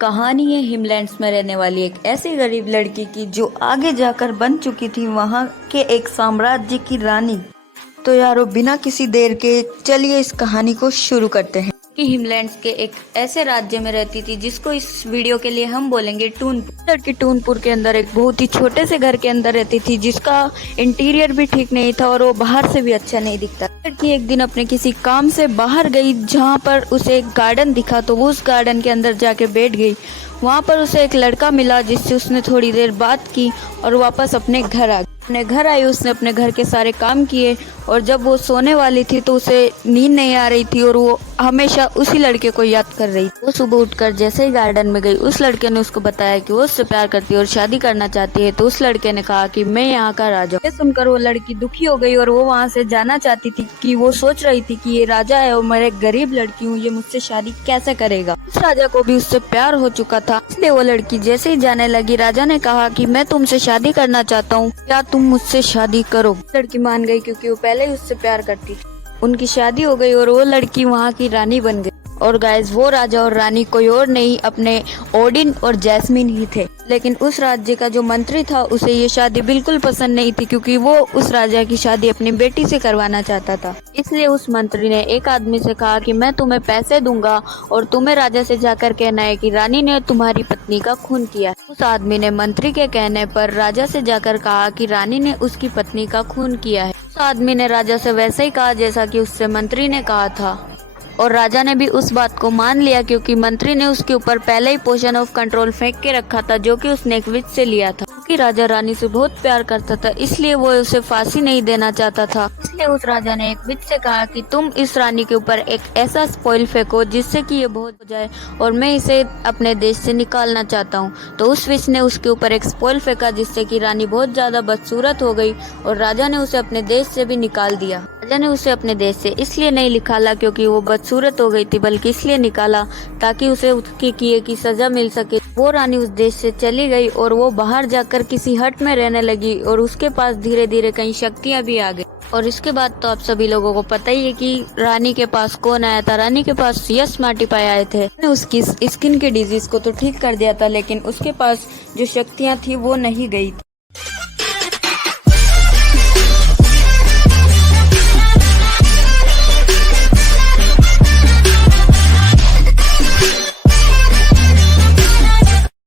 कहानी है हिमलैंड्स में रहने वाली एक ऐसी गरीब लड़की की जो आगे जाकर बन चुकी थी वहां के एक साम्राज्य की रानी। तो यारो बिना किसी देर के चलिए इस कहानी को शुरू करते हैं। कि हिमलैंड्स के एक ऐसे राज्य में रहती थी जिसको इस वीडियो के लिए हम बोलेंगे टूनपुर। लड़की टूनपुर के अंदर एक बहुत ही छोटे से घर के अंदर रहती थी जिसका इंटीरियर भी ठीक नहीं था और वो बाहर से भी अच्छा नहीं दिखता। लड़की एक दिन अपने किसी काम से बाहर गई जहाँ पर उसे एक गार्डन दिखा तो वो उस गार्डन के अंदर जाके बैठ गई। वहाँ पर उसे एक लड़का मिला जिससे उसने थोड़ी देर बात की और वापस अपने घर आ गई। अपने घर आई, उसने अपने घर के सारे काम किए और जब वो सोने वाली थी तो उसे नींद नहीं आ रही थी और वो हमेशा उसी लड़के को याद कर रही थी। वो सुबह उठकर जैसे ही गार्डन में गई उस लड़के ने उसको बताया कि वो उससे प्यार करती है और शादी करना चाहती है। तो उस लड़के ने कहा कि मैं यहाँ का राजा हूँ। ये सुनकर वो लड़की दुखी हो गई और वो वहाँ से जाना चाहती थी कि वो सोच रही थी कि ये राजा है और मैं एक गरीब लड़की हूँ, ये मुझसे शादी कैसे करेगा। उस राजा को भी उससे प्यार हो चुका था, इसलिए वो लड़की जैसे ही जाने लगी राजा ने कहा कि मैं तुमसे शादी करना चाहता हूँ, क्या तुम मुझसे शादी करो। लड़की मान गई क्योंकि वो पहले ही उससे प्यार करती थी। उनकी शादी हो गई और वो लड़की वहाँ की रानी बन गई। और गाइस वो राजा और रानी कोई और नहीं अपने ओडिन और जैस्मिन ही थे। लेकिन उस राज्य का जो मंत्री था उसे ये शादी बिल्कुल पसंद नहीं थी क्योंकि वो उस राजा की शादी अपनी बेटी से करवाना चाहता था। इसलिए उस मंत्री ने एक आदमी से कहा कि मैं तुम्हें पैसे दूंगा और तुम्हें राजा से जाकर कहना है कि रानी ने तुम्हारी पत्नी का खून किया। उस आदमी ने मंत्री के कहने पर राजा से जाकर कहा कि रानी ने उसकी पत्नी का खून किया है। उस आदमी ने राजा से वैसे ही कहा जैसा कि उससे मंत्री ने कहा था और राजा ने भी उस बात को मान लिया क्योंकि मंत्री ने उसके ऊपर पहले ही पोशन ऑफ कंट्रोल फेंक के रखा था जो कि उसने एक विच से लिया था। क्योंकि राजा रानी से बहुत प्यार करता था इसलिए वो उसे फांसी नहीं देना चाहता था। इसलिए उस राजा ने एक विच से कहा कि तुम इस रानी के ऊपर एक ऐसा स्पॉइल फेंको जिससे कि ये बहुत हो जाए और मैं इसे अपने देश से निकालना चाहता हूँ। तो उस विच ने उसके ऊपर एक स्पॉइल फेंका जिससे कि रानी बहुत ज्यादा बदसूरत हो गई और राजा ने उसे अपने देश से भी निकाल दिया। राजा ने उसे अपने देश से इसलिए नहीं निकाला क्योंकि वो बदसूरत हो गई थी, बल्कि इसलिए निकाला ताकि उसे उसके किए की सजा मिल सके। वो रानी उस देश से चली गई और वो बाहर जाकर किसी हट में रहने लगी और उसके पास धीरे धीरे कई शक्तियां भी आ गई। और इसके बाद तो आप सभी लोगों को पता ही है कि रानी के पास कौन आया था। रानी के पास यश मार्टिफाई आए थे। उसकी स्किन के डिजीज को तो ठीक कर दिया था लेकिन उसके पास जो शक्तियां थी वो नहीं गई थी।